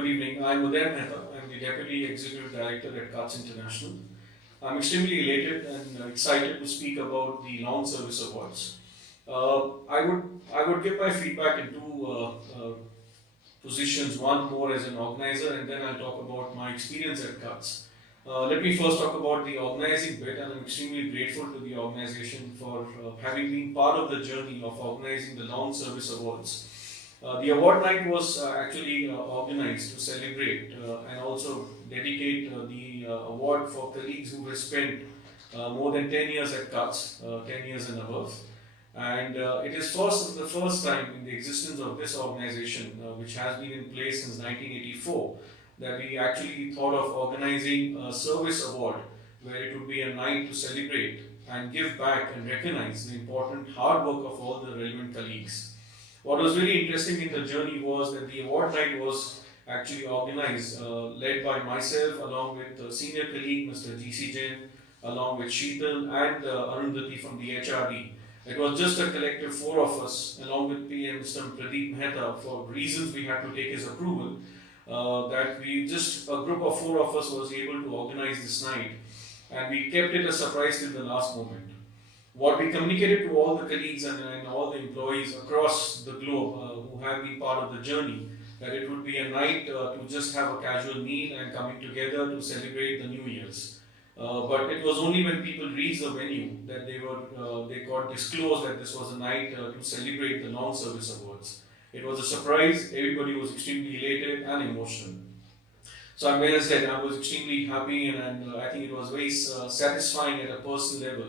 Good evening. I'm Udai Mehta. I'm the Deputy Executive Director at CUTS International. I'm extremely elated and excited to speak about the Long Service Awards. I would give my feedback in two positions. One more as an organizer, and then I'll talk about my experience at CUTS. Let me first talk about the organizing bit, and I'm extremely grateful to the organization for having been part of the journey of organizing the Long Service Awards. The award night was actually organized to celebrate and also dedicate the award for colleagues who have spent more than 10 years at CUTS, 10 years and above. And it is the first time in the existence of this organization, which has been in place since 1984, that we actually thought of organizing a service award where it would be a night to celebrate and give back and recognize the important hard work of all the relevant colleagues. What was really interesting in the journey was that the award night was actually organized, led by myself along with senior colleague Mr. G.C. Jain, along with Sheetal and Arundhati from the HRD. It was just a collective four of us, along with PM Mr. Pradeep Mehta, for reasons we had to take his approval, that a group of four of us was able to organize this night, and we kept it a surprise till the last moment. What we communicated to all the colleagues and all the employees across the globe who have been part of the journey, that it would be a night to just have a casual meal and coming together to celebrate the New Year's. But it was only when people reached the venue that they got disclosed that this was a night to celebrate the Long Service Awards. It was a surprise. Everybody was extremely elated and emotional. So, as I said, I was extremely happy, and I think it was very satisfying at a personal level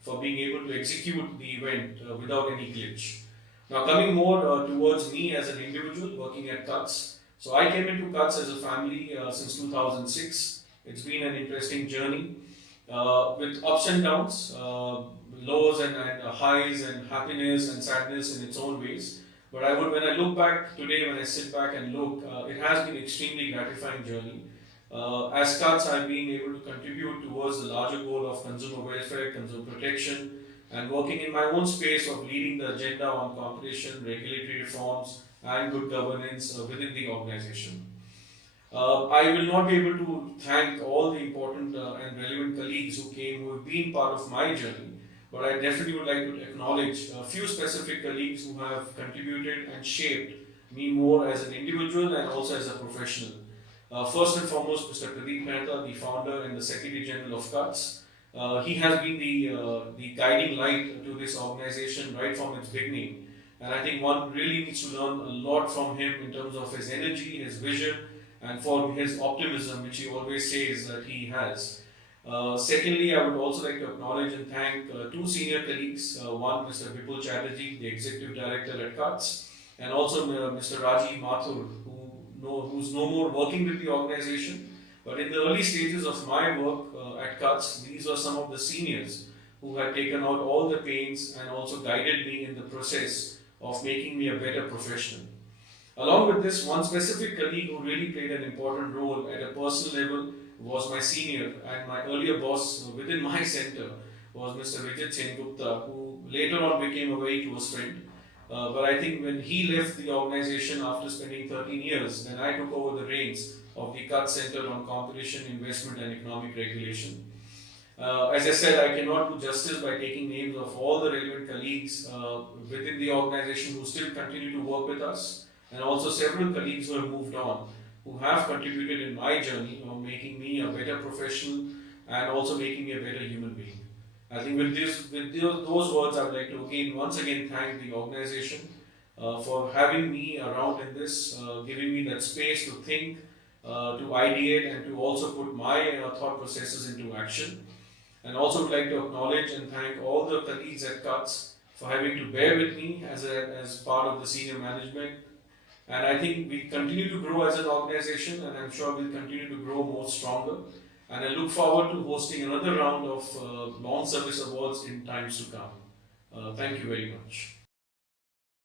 for being able to execute the event without any glitch. Now, coming more towards me as an individual working at CUTS. So I came into CUTS as a family since 2006. It's been an interesting journey with ups and downs, lows and highs, and happiness and sadness in its own ways. But when I look back today, when I sit back and look, it has been an extremely gratifying journey. As CUTS, I've been able to contribute towards the larger goal of consumer welfare, consumer protection, and working in my own space of leading the agenda on competition, regulatory reforms, and good governance within the organization. I will not be able to thank all the important and relevant colleagues who have been part of my journey, but I definitely would like to acknowledge a few specific colleagues who have contributed and shaped me more as an individual and also as a professional. First and foremost, Mr. Pradeep Mehta, the founder and the Secretary General of CUTS. He has been the guiding light to this organization right from its beginning. And I think one really needs to learn a lot from him in terms of his energy, his vision, and for his optimism, which he always says that he has. Secondly, I would also like to acknowledge and thank two senior colleagues. One, Mr. Vipul Chatterjee, the Executive Director at CUTS, and also Mr. Rajiv Mathur, who's no more working with the organization. But in the early stages of my work at CUTS, these were some of the seniors who had taken out all the pains and also guided me in the process of making me a better professional. Along with this, one specific colleague who really played an important role at a personal level was my senior and my earlier boss within my center was Mr. Vijit Sengupta, who later on became a very close friend. But I think when he left the organization after spending 13 years, then I took over the reins of the CUTS Center on Competition, Investment and Economic Regulation. As I said, I cannot do justice by taking names of all the relevant colleagues within the organization who still continue to work with us, and also several colleagues who have moved on, who have contributed in my journey of making me a better professional and also making me a better human being. I think with those words, I would like to once again thank the organization for having me around in this, giving me that space to think, to ideate, and to also put my thought processes into action. And also would like to acknowledge and thank all the colleagues at CUTS for having to bear with me as part of the senior management. And I think we continue to grow as an organization, and I'm sure we'll continue to grow more stronger. And I look forward to hosting another round of Long Service Awards in times to come. Thank you very much.